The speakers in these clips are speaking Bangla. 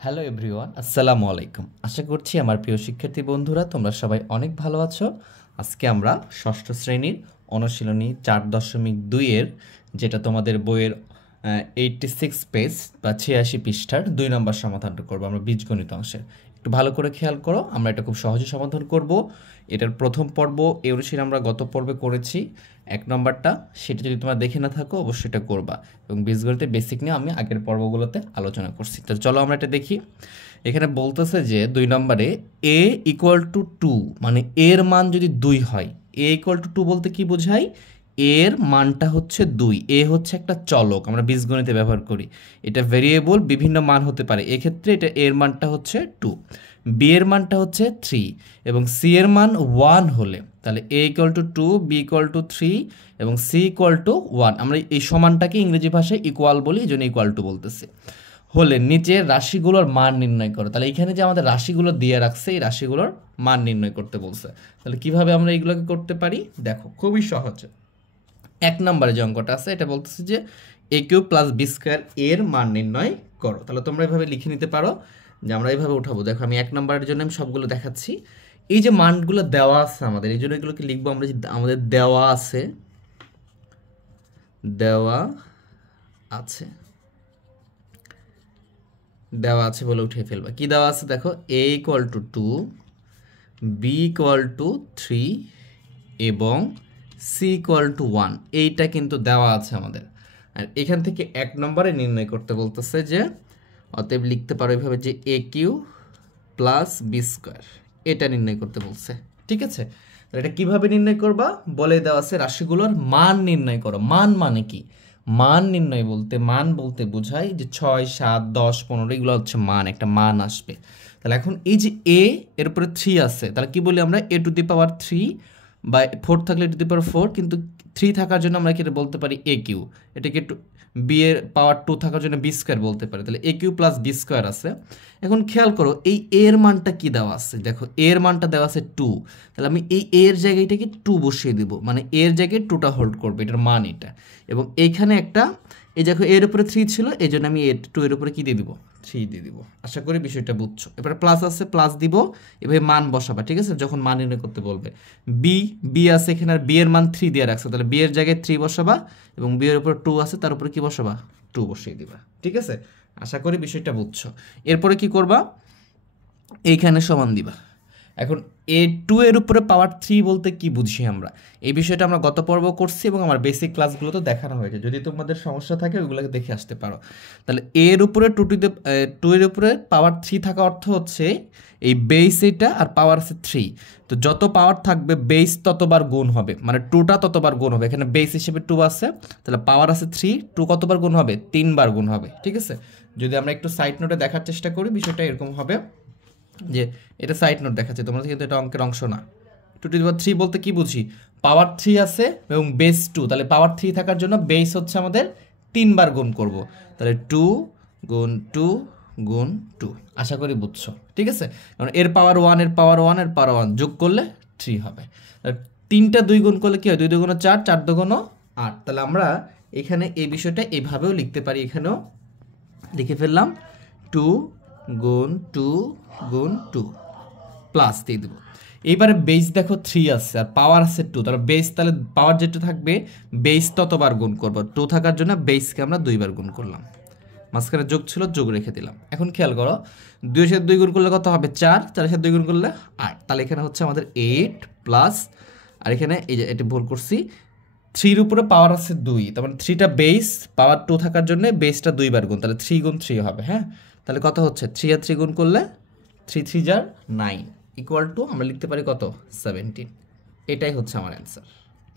হ্যালো এভরিওয়ান, আসসালামু আলাইকুম। আশা করছি আমার প্রিয় শিক্ষার্থী বন্ধুরা তোমরা সবাই অনেক ভালো আছো। আজকে আমরা ষষ্ঠ শ্রেণীর অনুশীলনী 4.2 এর যেটা তোমাদের বইয়ের 86 পেজ বা 86 পৃষ্ঠার 2 নম্বর সমাধানটা করবো আমরা বীজগণিত অংশের। একটু ভালো করে খেয়াল করো, আমরা এটা খুব সহজে সমাধান করব। এটার প্রথম পর্ব এই অনুশীলন আমরা গত পর্বে করেছি 1 নম্বরটা, সেটা যদি তোমরা দেখে না থাকো অবশ্যই এটা করবা। এবং বীজগণিতের বেসিক নিয়ে আমি আগের পর্বগুলোতে আলোচনা করছি। তো চলো আমরা এটা দেখি। এখানে বলতেছে যে 2 নম্বরে a ইকুয়াল টু 2, মানে এর মান যদি 2 হয়। a ইকুয়াল টু 2 বলতে কি বোঝায়? এর মানটা হচ্ছে 2। এ হচ্ছে একটা চলক, আমরা বীজগণিতে ব্যবহার করি। এটা ভেরিয়েবল, বিভিন্ন মান হতে পারে। এক্ষেত্রে এটা এর মানটা হচ্ছে 2, বি এর মানটা হচ্ছে 3 এবং সি এর মান 1 হলে তাহলে a equal to 2, b equal to 3 এবং সি ইকুয়াল টু 1। আমরা এই সমানটাকে ইংরেজি ভাষায় ইকুয়াল বলি, এই জন্য ইকুয়াল টু বলতেছি। হলে নিচের রাশিগুলোর মান নির্ণয় করো। তাহলে এখানে যে আমাদের রাশিগুলো দিয়ে রাখছে, এই রাশিগুলোর মান নির্ণয় করতে বলছে। তাহলে কিভাবে আমরা এইগুলোকে করতে পারি দেখো, খুবই সহজ। 1 নম্বরে যে অঙ্কটা আছে এটা বলতেছে যে a cube plus b square এর মান নির্ণয় করো। তাহলে তোমরা এভাবে লিখে নিতে পারো যে আমরা এইভাবে উঠাবো। দেখো আমি 1 নম্বরের জন্য আমি সবগুলো দেখাচ্ছি। এই যে মানগুলো দেওয়া আছে আমাদের, এই জন্য এগুলোকে লিখবো আমরা, যে আমাদের দেওয়া আছে, দেওয়া আছে, দেওয়া আছে বলে উঠে ফেলবা। কি দেওয়া আছে দেখো, a equal to 2, b equal to 3 এবং সি ইকুয়াল টু 1। এইটা কিন্তু দেওয়া আছে আমাদের। আর এখান থেকে 1 নম্বরে নির্ণয় করতে বলতেছে যে অতএব লিখতে পারো এভাবে যে a cube plus b square, এটা নির্ণয় করতে বলছে। ঠিক আছে, এটা কিভাবে নির্ণয় করবা বলে দেওয়া আছে, রাশিগুলোর মান নির্ণয় করো। মান মানে কি? মান নির্ণয় বলতে, মান বলতে বোঝায় যে 6, 7, 10, 15 এগুলো হচ্ছে মান, একটা মান আসবে। তাহলে এখন এই যে a এর উপরে 3 আছে, তাহলে কি বলি আমরা? a টু দি পাওয়ার 3 বা 4 থাকলে a টু দি পাওয়ার 4, কিন্তু 3 থাকার জন্য আমরা এটা বলতে পারি a কিউ। এটাকে বি এর পাওয়ার 2 থাকার জন্য বি স্কোয়ার বলতে পারি। তাহলে a cube plus b square আছে। এখন খেয়াল করো এই এর মানটা কি দেওয়া আছে, দেখো এর মানটা দেওয়া আছে 2। তাহলে আমি এই এর জায়গাটাকে 2 বসিয়ে দিব, মানে এর জায়গায় 2টা হোল্ড করবে, এটার মান এটা। এবং এইখানে একটা, এই দেখো এর উপরে 3 ছিল, এই জন্য আমি 2 এর উপরে কি দিয়ে দিব? 3 দিয়ে দিব। আশা করি বিষয়টা বুঝছো। এবারে প্লাস আছে, প্লাস দিব, এভাবে মান বসাবা। ঠিক আছে, যখন মান নির্ণয় করতে বলবে। বি আছে এখানে, আর বি এর মান 3 দিয়ে রাখছো, তাহলে বি এর জায়গায় 3 বসাবা এবং বি এর উপর 2 আছে, তার উপরে কি বসাবা? 2 বসিয়ে দিবা। ঠিক আছে, আশা করি বিষয়টা বুঝছো। এরপরে কি করবা? এইখানে সমান দিবা। এখন a2 এর উপরে পাওয়ার 3 বলতে কি বুঝি আমরা, এই বিষয়টা আমরা গত পর্ব করছি এবং আমার বেসিক ক্লাসগুলোতে দেখানো হয়েছে। যদি তোমাদের সমস্যা থাকে ওইগুলোকে দেখে আসতে পারো। তাহলে এর উপরে 2 এর উপরে পাওয়ার 3 থাকা অর্থ হচ্ছে এই বেস এটা আর পাওয়ার আছে 3। তো যত পাওয়ার থাকবে বেস ততবার গুণ হবে, মানে 2টা ততবার গুণ হবে। এখানে বেস হিসেবে 2 আছে, তাহলে পাওয়ার আছে 3, 2 কতবার গুণ হবে? 3 বার গুণ হবে। ঠিক আছে, যদি আমরা একটু সাইড নোটে দেখার চেষ্টা করি বিষয়টা এরকম হবে যে এটা সাইড নোট দেখাচ্ছে, তোমরা কিন্তু এটা অঙ্কের অংশ না। 2 টু দি পাওয়ার 3 বলতে কি বুঝি? পাওয়ার 3 আছে এবং বেস 2, তাহলে পাওয়ার 3 থাকার জন্য বেস হচ্ছে আমাদের 3 বার গুণ করব। তাহলে 2 গুণ 2 গুণ 2। আশা করি বুঝছো। ঠিক আছে, কারণ এর পাওয়ার 1, এর পাওয়ার 1, এর পাওয়ার 1 যোগ করলে 3 হবে। 3টা 2 গুণ করলে কি হয়? 2 2 4, 4 2 8। তাহলে আমরা এখানে এই বিষয়টা এইভাবেও লিখতে পারি। এখানেও লিখে ফেললাম 2 গুণ 2 গুণ 2 প্লাস দিয়ে দেবো। এইবারে বেস দেখো 3 আছে আর পাওয়ার আছে 2, তাহলে বেস, তাহলে পাওয়ার যেটা থাকবে বেস ততবার গুণ করবো। 2 থাকার জন্য বেসকে আমরা 2 বার গুণ করলাম, মাঝখানে যোগ ছিল, যোগ রেখে দিলাম। এখন খেয়াল করো 2 এর সাথে 2 গুণ করলে কত হবে? 4, 4 এর সাথে 2 গুণ করলে 8। তাহলে এখানে হচ্ছে আমাদের 8 প্লাস, আর এখানে এই যে এটা ভুল করছি, 3 উপরে পাওয়ার আছে 2, তার মানে 3টা বেস, পাওয়ার 2 থাকার জন্য বেসটা 2 বার গুণ, তাহলে 3 গুণ 3 হবে। হ্যাঁ, তাহলে কত হচ্ছে? 3 আর 3 গুণ করলে 3 3 যার 9 ইকুয়াল টু আমরা লিখতে পারি কত? 17। এটাই হচ্ছে আমার অ্যান্সার।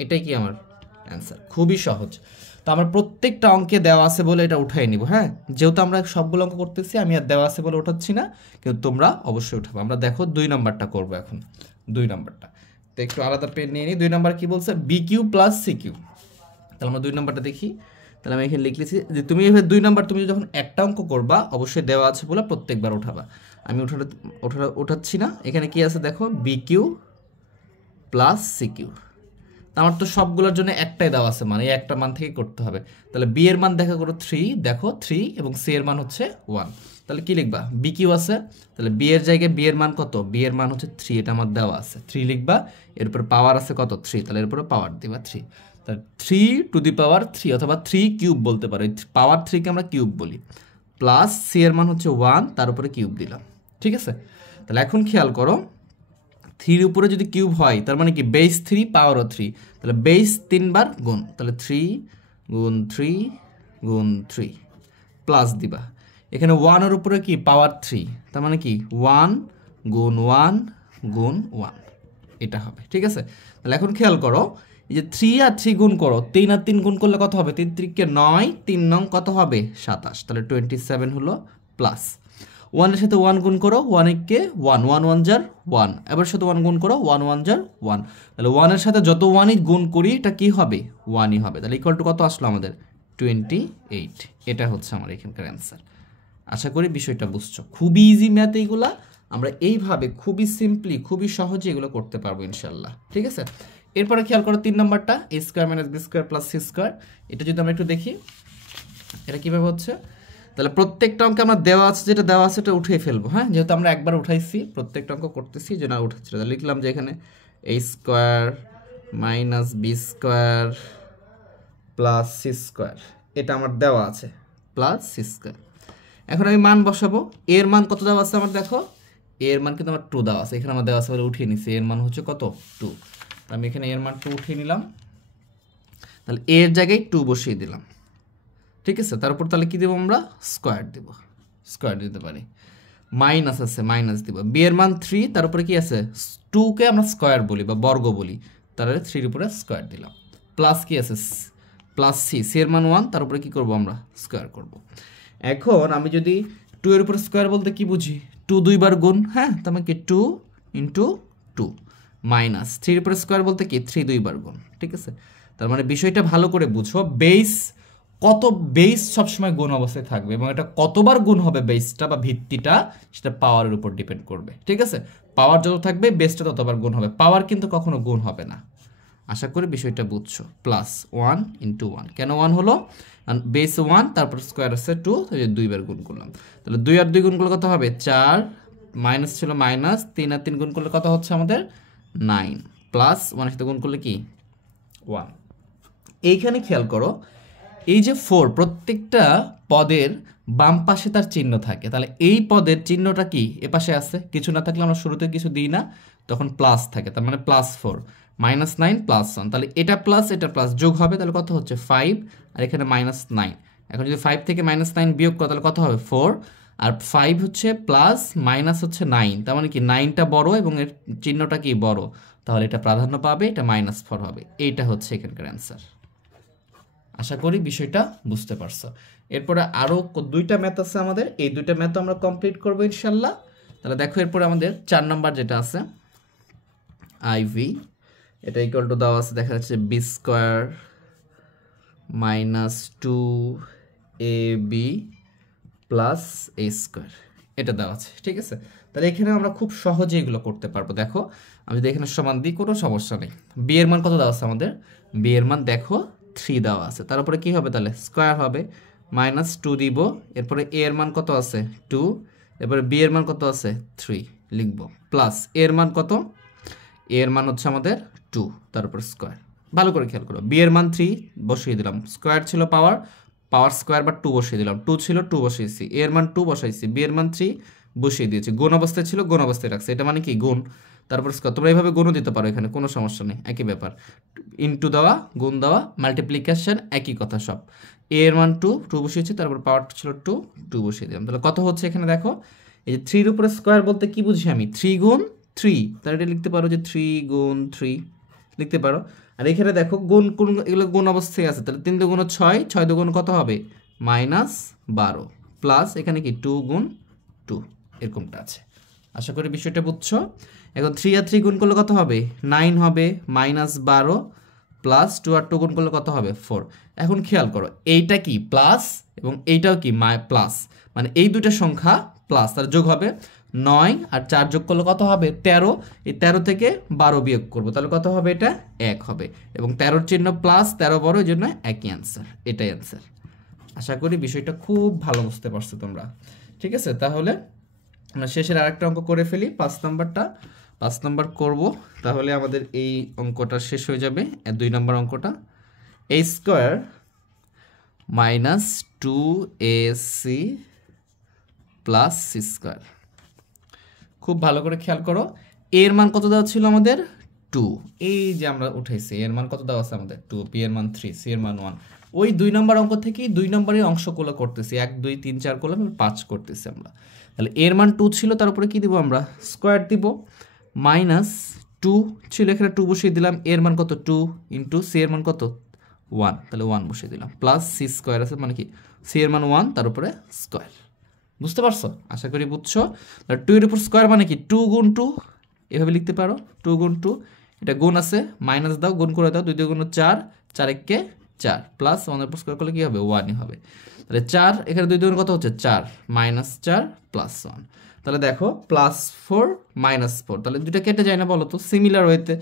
এটাই কি আমার অ্যান্সার? খুবই সহজ। তো আমার প্রত্যেকটা অঙ্কে দেওয়া আছে বলে এটা উঠাই নিব। হ্যাঁ, যেহেতু আমরা সবগুলো অঙ্ক করতেছি আমি আর দেওয়া আছে বলে উঠাচ্ছি না, কিন্তু তোমরা অবশ্যই উঠাবো। আমরা দেখো 2 নম্বরটা করবো এখন। 2 নম্বরটা তো একটু আলাদা পেন নিয়ে নিই। 2 নম্বর কি বলছে? B cube plus c cube. তাহলে আমরা 2 নম্বরটা দেখি। তাহলে আমি এখানে লিখেছি যে তুমি এভাবে 2 নম্বর তুমি যখন একটা অঙ্ক করবা অবশ্যই দেওয়া আছে বলে প্রত্যেকবার উঠাবা। আমি উঠাচ্ছি না। এখানে কি আছে দেখো, b cube plus c cube. আমার তো সবগুলোর জন্য একটাই দেওয়া আছে, মানে এই একটা মান থেকে করতে হবে। তাহলে বি এর মান দেখা করো 3, দেখো 3 এবং সি এর মান হচ্ছে 1। তাহলে কি লিখবা বি কিউ আছে, তাহলে বি এর জায়গায় বি এর মান কত, বি এর মান হচ্ছে 3, এটা আমার দেওয়া আছে 3 লিখবা, এর উপর পাওয়ার আছে কত 3, তাহলে এর উপরে পাওয়ার দিবা 3, তাহলে 3 টু দি পাওয়ার 3 অথবা 3 কিউব বলতে পারো, পাওয়ার 3 কে আমরা কিউব বলি, প্লাস সি এর মান হচ্ছে 1, তার উপরে কিউব দিলাম। ঠিক আছে, তাহলে এখন খেয়াল করো 3 উপরে যদি কিউব হয় তার মানে কি বেস 3 পাওয়ারও 3, তাহলে বেস 3 বার গুণ, তাহলে 3 গুণ 3 গুণ 3 প্লাস দিবা, এখানে 1 এর উপরে কি পাওয়ার 3, তার মানে কি 1 গুণ 1 গুণ 1, এটা হবে। ঠিক আছে, তাহলে এখন খেয়াল করো এই যে 3 আর 3 গুণ করো, 3 আর 3 গুণ করলে কত হবে, 3 3 কে 9, 3 9 কত হবে 27, তাহলে 27 হলো প্লাস 1 এর সাথে 1 গুণ করো, 1 কে 1, 1 1 জার 1, এবার সাথে 1 গুণ করো, 1 1 জার 1, তাহলে 1 এর সাথে যত 1ই গুণ করি এটা কি হবে 1ই হবে, তাহলে ইকুয়াল টু কত আসলো আমাদের 28, এটা হচ্ছে আমার এখানকার অ্যান্সার। আশা করি বিষয়টা বুঝছো, খুবই ইজি ম্যাথ এইগুলা, আমরা এইভাবে খুবই সিম্পলি খুবই সহজে এগুলো করতে পারবো ইনশাল্লাহ। ঠিক আছে, এরপরে খেয়াল করো 3 নম্বরটা a square minus b square plus c square, এটা যদি আমরা একটু দেখি এটা কিভাবে হচ্ছে, তাহলে প্রত্যেকটা অঙ্কে আমরা দেওয়া আছে যেটা দেওয়া আছে এটা উঠিয়ে ফেলবো। হ্যাঁ, যেহেতু আমরা একবার উঠাইছি প্রত্যেকটা অঙ্ক করতেছি যে না উঠাচ্ছি, তাহলে লিখলাম যে এখানে a square minus b square plus c square, এটা আমার দেওয়া আছে প্লাস c স্কয়ার। এখন আমি মান বসাবো, এর মান কত দেওয়া আছে আমার, দেখো এর মান কিন্তু আমার 2 দেওয়া আছে, এখানে আমার দেওয়া আছে বলে উঠিয়ে নিছি, এর মান হচ্ছে কত 2, আমি এখানে এর মান 2 উঠিয়ে নিলাম, তাহলে এর জায়গায় 2 বসিয়ে দিলাম। ঠিক আছে, তারপর তাহলে কি দেবো আমরা স্কয়ার দেব, স্কয়ার দিতে পারি, মাইনাস আছে মাইনাস দিব, বি এর মান 3, তার উপরে কি আছে 2 কে আমরা স্কয়ার বলি বা বর্গ বলি, তাহলে 3 এর উপরে স্কয়ার দিলাম, প্লাস কি আছে প্লাস সি, সি এর মান 1, তার উপরে কি করব আমরা স্কয়ার করব। এখন আমি যদি 2 এর উপর স্কয়ার বলতে কি বুঝি 2 দুইবার গুণ, হ্যাঁ তার মানে কি 2 ইনটু 2 মাইনাস 3 এর উপর স্কয়ার বলতে কি 3 দুইবার গুণ। ঠিক আছে, তার মানে বিষয়টা ভালো করে বুঝো, বেস কত, বেস সবসময় গুণ অবস্থায় থাকবে এবং এটা কতবার গুণ হবে বেসটা বা ভিত্তিটা সেটা পাওয়ারের উপর ডিপেন্ড করবে। ঠিক আছে, পাওয়ার যত থাকবে বেসটা ততবার গুণ হবে, পাওয়ার কিন্তু কখনো গুণ হবে না। আশা করি বিষয়টা বুঝছো, প্লাস 1 ইন্টু 1, কেন 1 হলো বেস 1 তারপর স্কোয়ার আছে 2, দুইবার গুণ করলাম, তাহলে 2 আর 2 গুণ করলে কত হবে 4, মাইনাস ছিল মাইনাস, 3 আর 3 গুণ করলে কত হচ্ছে আমাদের 9, প্লাস 1 এর সাথে গুণ করলে কি 1। এইখানে খেয়াল করো এই যে 4 প্রত্যেকটা পদের বাম পাশে তার চিহ্ন থাকে, তাহলে এই পদের চিহ্নটা কি এ পাশে আছে, কিছু না থাকলে আমরা শুরুতে কিছু দিই না, তখন প্লাস থাকে, তার মানে প্লাস 4 মাইনাস 9 প্লাস 1, তাহলে এটা প্লাস যোগ হবে, তাহলে কত হচ্ছে 5, আর এখানে মাইনাস 9, এখন যদি 5 থেকে মাইনাস 9 বিয়োগ করো তাহলে কত হবে 4, আর 5 হচ্ছে প্লাস মাইনাস হচ্ছে 9, তার মানে কি 9টা বড় এবং এর চিহ্নটা কি বড়, তাহলে এটা প্রাধান্য পাবে, এটা -4 হবে, এইটা হচ্ছে এখানকার অ্যান্সার। আশা করি বিষয়টা বুঝতে পারছো। এরপরে আরও 2টা ম্যাথ আছে আমাদের, এই 2টা ম্যাথ আমরা কমপ্লিট করবো ইনশাল্লাহ। তাহলে দেখো এরপরে আমাদের 4 নম্বর যেটা আছে আইভি, এটা ইকুয়াল টু দেওয়া আছে, দেখা যাচ্ছে B square minus 2ab plus A square, এটা দেওয়া আছে। ঠিক আছে, তাহলে এখানে আমরা খুব সহজে এগুলো করতে পারবো। দেখো আমি যদি এখানে সমান দিই কোনো সমস্যা নেই, বি এর মান কত দেওয়া আছে আমাদের, বি এর মান দেখো 3 দেওয়া আছে, তার উপরে কি হবে তাহলে স্কোয়ার হবে, মাইনাস 2 দিব, এরপরে এ এর মান কত আছে 2, এরপরে বি এর মান কত আছে 3 লিখবো, প্লাস এর মান কত, এর মান হচ্ছে আমাদের 2, তার উপর স্কোয়ার। ভালো করে খেয়াল করো, বি এর মান 3 বসিয়ে দিলাম, স্কোয়ার ছিল পাওয়ার, পাওয়ার স্কোয়ার বা 2 বসিয়ে দিলাম, 2 ছিল 2 বসিয়েছি, এর মান 2 বসাইছি, বি এর মান 3 বসিয়ে দিয়েছি, গুণ অবস্থায় ছিল গুণ অবস্থায় রাখছে, এটা মানে কি গুণ, তারপর স্কোয়ার, তোমরা এইভাবে গুণও দিতে পারো, এখানে কোনো সমস্যা নেই, একই ব্যাপার, ইনটু দেওয়া গুণ দেওয়া মাল্টিপ্লিকেশন একই কথা সব। এর মান 2 বসিয়েছি, তারপর পাওয়ার ছিল 2 বসিয়ে দিলাম, তাহলে কত হচ্ছে এখানে দেখো, এই যে 3 এর উপরে স্কোয়ার বলতে কি বুঝি আমি 3 গুণ 3, তাহলে এটা লিখতে পারো যে 3 গুণ 3 লিখতে পারো। আর এখানে দেখো গুণ কোন এগুলো গুণ অবস্থায় আছে, তাহলে 3 দুগুণ 6, 6 দুগুণ কত হবে -12, প্লাস এখানে কি 2 গুণ 2 এরকমটা আছে। আশা করি বিষয়টা বুঝছো। এখন 3 আর 3 গুণ করলে কত হবে 9 হবে, -12 প্লাস 2 আর 2 গুণ করলে কত হবে 4। এখন খেয়াল করো এইটা কি প্লাস এবং এইটাও কি প্লাস, মানে এই দুইটা সংখ্যা প্লাস, তার যোগ হবে 9 আর 4 যোগ করলে কত হবে 13, এই 13 থেকে 12 বিয়োগ করবো, তাহলে কত হবে এটা 1 হবে, এবং 13 চিহ্ন প্লাস 13 বড়, এই জন্য একই অ্যান্সার, এটাই অ্যান্সার। আশা করি বিষয়টা খুব ভালো বুঝতে পারছো তোমরা। ঠিক আছে, তাহলে আমরা শেষের আরেকটা অঙ্ক করে ফেলি, 5 নাম্বারটা। 5 নাম্বার করব, তাহলে আমাদের এই অঙ্কটা শেষ হয়ে যাবে। 2 নাম্বার অঙ্কটা, a square minus 2ac plus c square. খুব ভালো করে খেয়াল করো, এর মান কত দেওয়া ছিল আমাদের 2, এই যে আমরা উঠাইছি, এর মান কত দেওয়া আছে আমাদের 2, p এর মান 3, c এর মান 1। ওই 2 নম্বর অঙ্ক থেকেই 2 নম্বরের অংশগুলো করতেছি, 1 2 3 4 করলাম, 5 করতেছি আমরা। তাহলে এর মান 2 ছিল, তার উপরে কি দিব আমরা স্কোয়ার দিব, মাইনাস 2 ছিল, এখানে 2 বসিয়ে দিলাম, এর মান কত 2 ইন্টু সি এর মান কত 1, তাহলে 1 বসিয়ে দিলাম, প্লাস সি স্কোয়ার আছে, মানে কি সি এর মান 1, তার উপরে স্কোয়ার। বুঝতে পারছো? আশা করি বুঝছো। 2 এর উপর স্কোয়ার মানে কি 2 গুণ 2, এভাবে লিখতে পারো 2 গুণ 2, এটা গুণ আছে, মাইনাস দাও, গুণ করে দাও, 2 2 গুণ 4, 4 একে 4, প্লাস 1 এর উপর স্কোয়ার করলে কি হবে 1ই হবে। তাহলে 4, এখানে 2 2 কত হচ্ছে 4, মাইনাস 4 প্লাস 1। তাহলে দেখো প্লাস 4 মাইনাস 4, তাহলে দুইটা কেটে যায় না বলো তো? সিমিলার ওয়েতে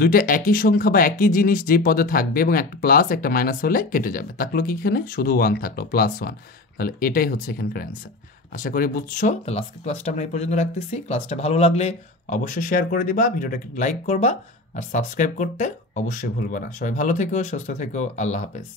দুইটা একই সংখ্যা বা একই জিনিস যেই পদে থাকবে এবং একটা প্লাস একটা মাইনাস হলে কেটে যাবে, থাকলো কি এখানে শুধু 1 থাকলো, প্লাস 1। তাহলে এটাই হচ্ছে এখানকার অ্যান্সার। আশা করি বুঝছো। তাহলে আজকে ক্লাসটা আমরা এই পর্যন্ত রাখতেছি। ক্লাসটা ভালো লাগলে অবশ্যই শেয়ার করে দিবা, ভিডিওটাকে লাইক করবা, আর সাবস্ক্রাইব করতে অবশ্যই ভুলবা না। সবাই ভালো থেকো, সুস্থ থেকো, আল্লাহ হাফেজ।